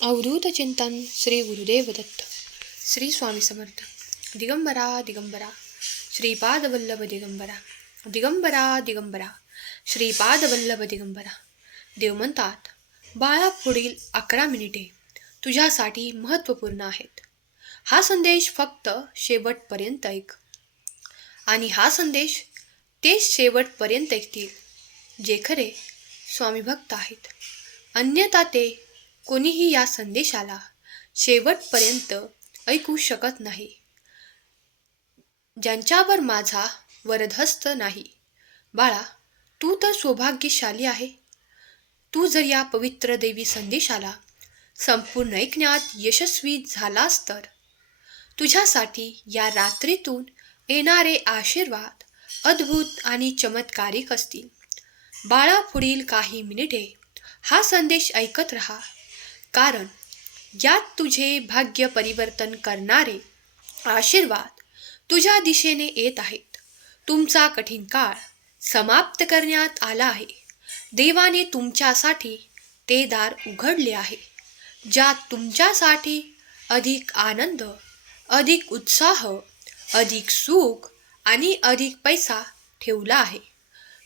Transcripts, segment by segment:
अवधूत चिंतन श्री गुरुदेव दत्त. श्री स्वामी समर्थ. दिगंबरा दिगंबरा श्रीपाद वल्लभ दिगंबरा. दिगंबरा दिगंबरा श्रीपाद वल्लभ दिगंबरा. देव म्हणतात, बाळा, पुढील 11 मिनिटे तुझ्यासाठी महत्त्वपूर्ण आहेत. हा संदेश फक्त शेवटपर्यंत ऐक. आणि हा संदेश तेच शेवटपर्यंत ऐकतील जे खरे स्वामी भक्त आहेत. अन्यथा ते कोणीही या संदेशाला शेवटपर्यंत ऐकू शकत नाही. ज्यांच्यावर माझा वरदहस्त नाही. बाळा, तू तर सौभाग्यशाली आहे. तू जर या पवित्र दैवी संदेशाला संपूर्ण ऐकण्यात यशस्वी झालास तर तुझ्यासाठी या रात्रीतून येणारे आशीर्वाद अद्भुत आणि चमत्कारिक असतील. बाळा, पुढील काही मिनिटे हा संदेश ऐकत रहा, कारण यात तुझे भाग्य परिवर्तन करणारे आशीर्वाद तुझ्या दिशेने येत आहेत. तुमचा कठीण काळ समाप्त करण्यात आला आहे. देवाने तुमच्यासाठी ते दार उघडले आहे, ज्यात तुमच्यासाठी अधिक आनंद, अधिक उत्साह, अधिक सुख आणि अधिक पैसा ठेवला आहे.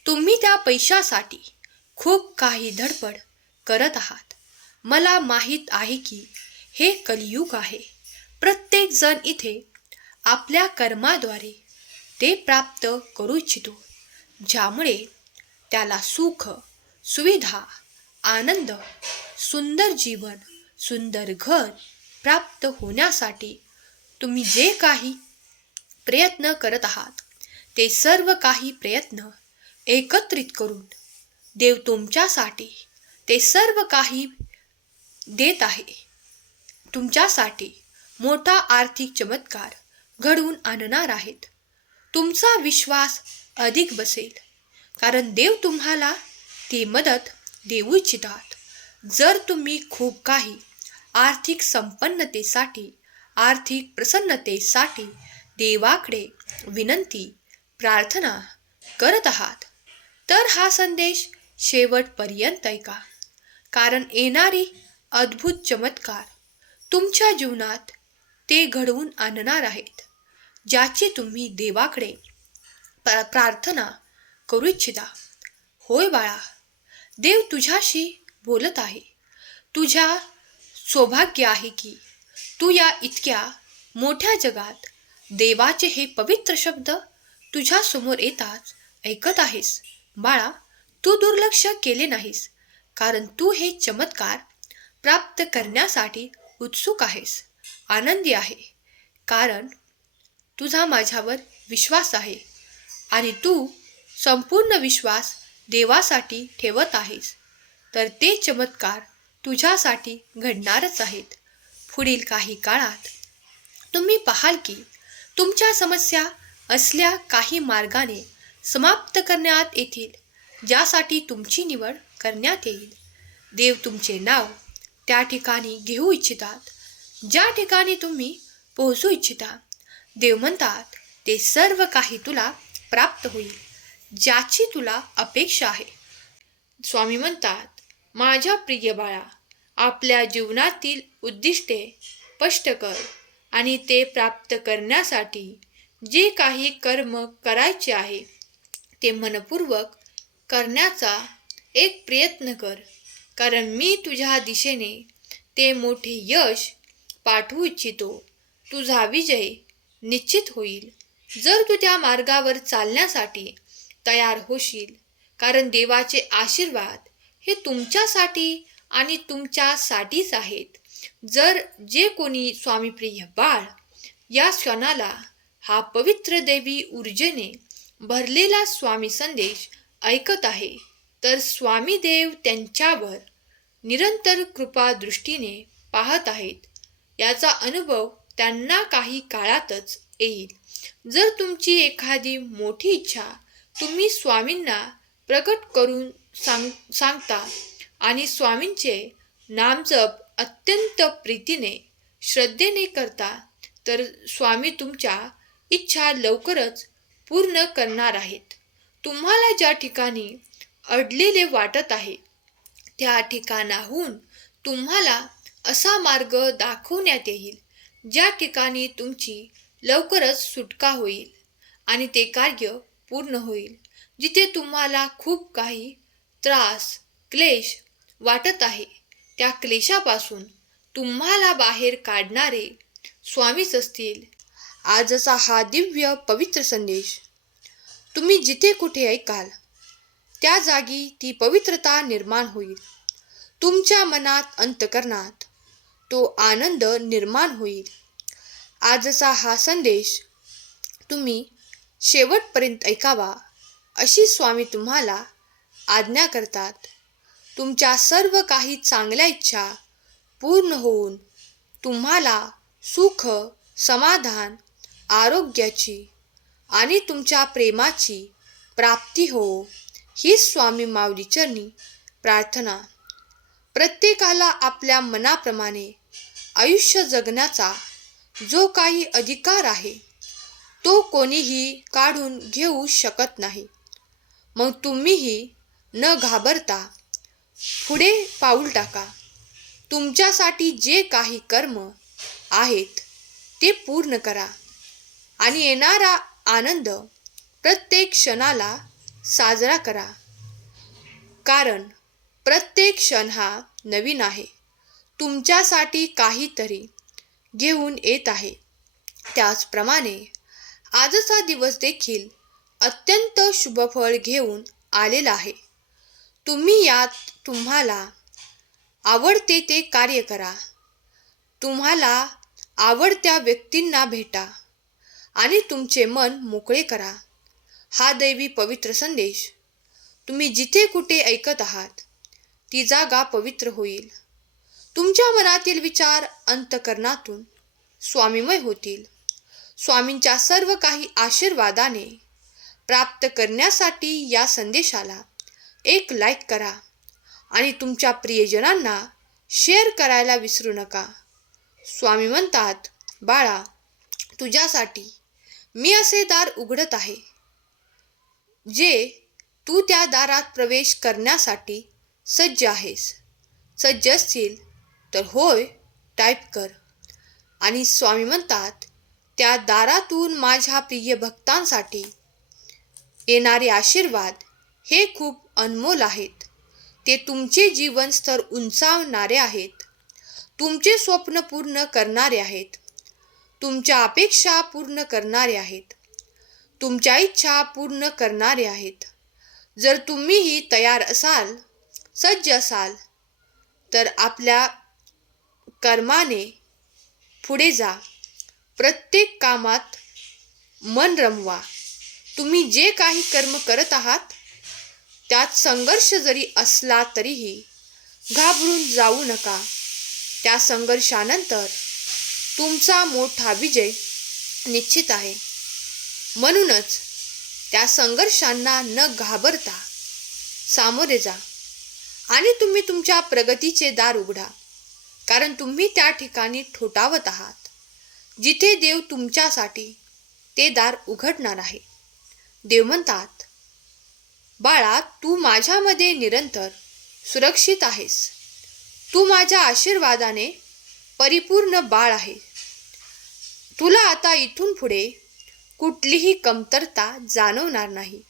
तुम्ही त्या पैशासाठी खूप काही धडपड करत आहात. मला माहीत आहे की हे कलियुग आहे. प्रत्येक जण इथे आपल्या कर्माद्वारे ते प्राप्त करू इच्छितो, ज्यामुळे त्याला सुख, सुविधा, आनंद, सुंदर जीवन, सुंदर घर प्राप्त होण्यासाठी तुम्ही जे काही प्रयत्न करत आहात ते सर्व काही प्रयत्न एकत्रित करून देव तुमच्यासाठी ते सर्व काही देत आहे. तुमच्यासाठी मोठा आर्थिक चमत्कार घडवून आणणार आहेत. तुमचा विश्वास अधिक बसेल, कारण देव तुम्हाला ती मदत देऊ इच्छितात. जर तुम्ही खूप काही आर्थिक संपन्नतेसाठी, आर्थिक प्रसन्नतेसाठी देवाकडे विनंती, प्रार्थना करत आहात, तर हा संदेश शेवटपर्यंत ऐका, कारण येणारी अद्भुत चमत्कार तुमच्या जीवनात ते घडवून आणणार आहेत, ज्याची तुम्ही देवाकडे प्रार्थना करू इच्छिता. होय बाळा, देव तुझ्याशी बोलत आहे. तुझ्या सौभाग्य आहे की तू या इतक्या मोठ्या जगात देवाचे हे पवित्र शब्द तुझ्या समोर येताच ऐकत आहेस. बाळा, तू दुर्लक्ष केले नाहीस, कारण तू हे चमत्कार प्राप्त करण्यासाठी उत्सुक आहेस, आनंदी आहे, कारण तुझा माझ्यावर विश्वास आहे आणि तू संपूर्ण विश्वास देवासाठी ठेवत आहेस. तर ते चमत्कार तुझ्यासाठी घडणारच आहेत. पुढील काही काळात तुम्ही पाहाल की तुमच्या समस्या असल्या काही मार्गाने समाप्त करण्यात येतील, ज्यासाठी तुमची निवड करण्यात येईल. देव तुमचे नाव त्या ठिकाणी घेऊ इच्छितात, ज्या ठिकाणी तुम्ही पोहोचू इच्छिता. देव म्हणतात, ते सर्व काही तुला प्राप्त होईल, ज्याची तुला अपेक्षा आहे. स्वामी म्हणतात, माझ्या प्रिय बाळा, आपल्या जीवनातील उद्दिष्टे स्पष्ट कर आणि ते प्राप्त करण्यासाठी जे काही कर्म करायचे आहे ते मनपूर्वक करण्याचा एक प्रयत्न कर, कारण मी तुझ्या दिशेने ते मोठे यश पाठवू इच्छितो. तुझा विजय निश्चित होईल जर तू त्या मार्गावर चालण्यासाठी तयार होशील, कारण देवाचे आशीर्वाद हे तुमच्यासाठी आणि तुमच्यासाठीच आहेत. जर जे कोणी स्वामीप्रिय बाळ या क्षणाला हा पवित्र दैवी ऊर्जेने भरलेला स्वामी संदेश ऐकत आहे, तर स्वामी देव त्यांच्यावर निरंतर कृपा दृष्टीने पाहत आहेत, याचा अनुभव त्यांना काही काळातच येईल. जर तुमची एखादी मोठी इच्छा तुम्ही स्वामींना प्रकट करून सांगता आणि स्वामींचे नामजप अत्यंत प्रीतीने, श्रद्धेने करता, तर स्वामी तुमच्या इच्छा लवकरच पूर्ण करणार आहेत. तुम्हाला ज्या ठिकाणी अडलेले वाटत आहे त्या ठिकाणाहून तुम्हाला असा मार्ग दाखवण्यात येईल ज्या ठिकाणी तुमची लवकरच सुटका होईल आणि ते कार्य पूर्ण होईल. जिथे तुम्हाला खूप काही त्रास, क्लेश वाटत आहे, त्या क्लेशापासून तुम्हाला बाहेर काढणारे स्वामीच असतील. आजचा हा दिव्य पवित्र संदेश तुम्ही जिथे कुठे ऐकाल त्या जागी ती पवित्रता निर्माण होईल. तुमच्या मनात, अंतकरणात तो आनंद निर्माण होईल. आजचा हा संदेश तुम्ही शेवटपर्यंत ऐकावा अशी स्वामी तुम्हाला आज्ञा करतात. तुमच्या सर्व काही चांगल्या इच्छा पूर्ण होऊन तुम्हाला सुख, समाधान, आरोग्याची आणि तुमच्या प्रेमाची प्राप्ती हो, ही स्वामी माऊली चरणी प्रार्थना. प्रत्येकाला आपल्या मनाप्रमाणे आयुष्य जगण्याचा जो काही अधिकार आहे तो कोणीही काढून घेऊ शकत नाही. मग तुम्हीही न घाबरता पुढे पाऊल टाका. तुमच्यासाठी जे काही कर्म आहेत ते पूर्ण करा आणि येणारा आनंद प्रत्येक क्षणाला साजरा करा. कारण प्रत्येक क्षण हा नवीन आहे. तुमच्यासाठी काहीतरी घेऊन येत आहे. त्याचप्रमाणे आजचा दिवस देखील अत्यंत शुभफळ घेऊन आलेला आहे. तुम्ही यात तुम्हाला आवडते ते कार्य करा. तुम्हाला आवडत्या व्यक्तींना भेटा आणि तुमचे मन मोकळे करा. हा दैवी पवित्र संदेश तुम्ही जिथे कुठे ऐकत आहात ती जागा पवित्र होईल. तुमच्या मनातील विचार अंतःकरणातून स्वामीमय होतील. स्वामींच्या सर्व काही आशीर्वादाने प्राप्त करण्यासाठी या संदेशाला एक लाईक करा आणि तुमच्या प्रियजनांना शेअर करायला विसरू नका. स्वामी म्हणतात, बाळा, तुझ्यासाठी मी असे दार उघडत आहे जे तू त्या दारात प्रवेश करण्यासाठी सज्ज आहेस. सज्ज असतील तर होय टाईप कर. आणि स्वामी म्हणतात, त्या दारातून माझ्या प्रिय भक्तांसाठी येणारे आशीर्वाद हे खूप अनमोल आहेत. ते तुमचे जीवन स्तर उंचावणारे आहेत. तुमचे स्वप्न पूर्ण करणारे आहेत. तुमच्या अपेक्षा पूर्ण करणारे आहेत. तुमच्या इच्छा पूर्ण करणारे आहेत. जर तुम्हीही तयार असाल, सज्ज असाल, तर आपल्या कर्माने पुढे जा. प्रत्येक कामात मन रमवा. तुम्ही जे काही कर्म करत आहात त्यात संघर्ष जरी असला तरीही घाबरून जाऊ नका. त्या संघर्षानंतर तुमचा मोठा विजय निश्चित आहे. म्हणूनच त्या संघर्षांना न घाबरता सामोरे जा आणि तुम्ही तुमच्या प्रगतीचे दार उघडा. कारण तुम्ही त्या ठिकाणी ठोठावत आहात जिथे देव तुमच्यासाठी ते दार उघडणार आहे. देव म्हणतात, बाळा, तू माझ्यामध्ये निरंतर सुरक्षित आहेस. तू माझ्या आशीर्वादाने परिपूर्ण बाळ आहे. तुला आता इथून पुढे कुठलीही कमतरता जाणवणार नाही.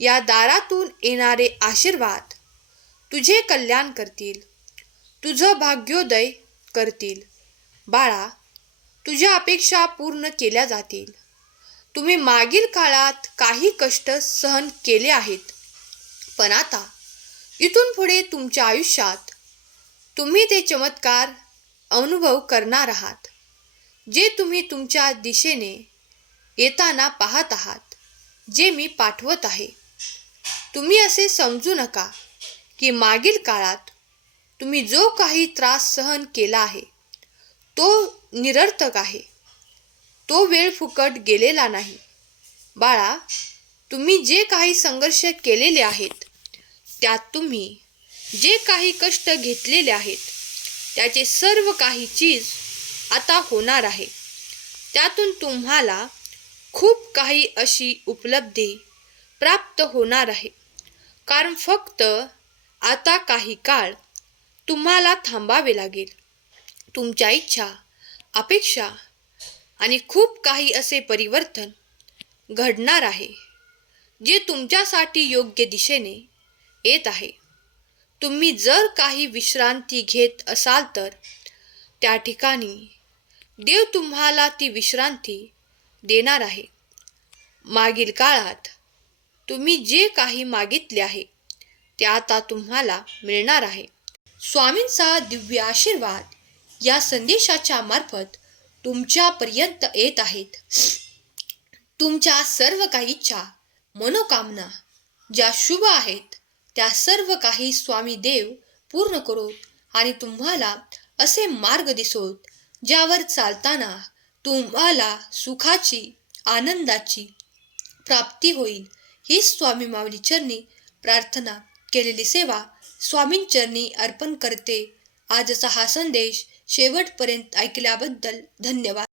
या दारातून येणारे आशीर्वाद तुझे कल्याण करतील, तुझं भाग्योदय करतील. बाळा, तुझ्या अपेक्षा पूर्ण केल्या जातील. तुम्ही मागील काळात काही कष्ट सहन केले आहेत, पण आता इथून पुढे तुमच्या आयुष्यात तुम्ही ते चमत्कार अनुभव करणार आहात जे तुम्ही तुमच्या दिशेने येताना पाहत आहात, जे मी पाठवत आहे. तुम्ही असे समजू नका की मागील काळात तुम्ही जो काही त्रास सहन केला आहे तो निरर्थक आहे. तो वेळ फुकट गेलेला नाही. बाळा, तुम्ही जे काही संघर्ष केलेले आहेत, त्यात तुम्ही जे काही कष्ट घेतलेले आहेत, त्याचे सर्व काही चीज आता होणार आहे. त्यातून तुम्हाला खूप काही अशी उपलब्धी प्राप्त होणार आहे. कारण फक्त आता काही काळ तुम्हाला थांबावे लागेल. तुमच्या इच्छा, अपेक्षा आणि खूप काही असे परिवर्तन घडणार आहे जे तुमच्यासाठी योग्य दिशेने येत आहे. तुम्ही जर काही विश्रांती घेत असाल तर त्या ठिकाणी देव तुम्हाला ती विश्रांती देणार आहे. मागील काळात तुम्ही जे काही मागितले आहे ते आता तुम्हाला मिळणार आहे. स्वामींचा दिव्य आशीर्वाद या संदेशाच्या मार्फत तुमच्यापर्यंत येत आहेत. तुमच्या सर्व काही इच्छा, मनोकामना ज्या शुभ आहेत त्या सर्व काही स्वामी देव पूर्ण करोत आणि तुम्हाला असे मार्ग दिसोत ज्यावर चालताना तुम्हाला सुखाची, आनंदाची प्राप्ती होईल. ही स्वामी माऊली चरणी प्रार्थना केलेली सेवा स्वामींचरणी अर्पण करते. आजचा हा संदेश शेवटपर्यंत ऐकल्याबद्दल धन्यवाद.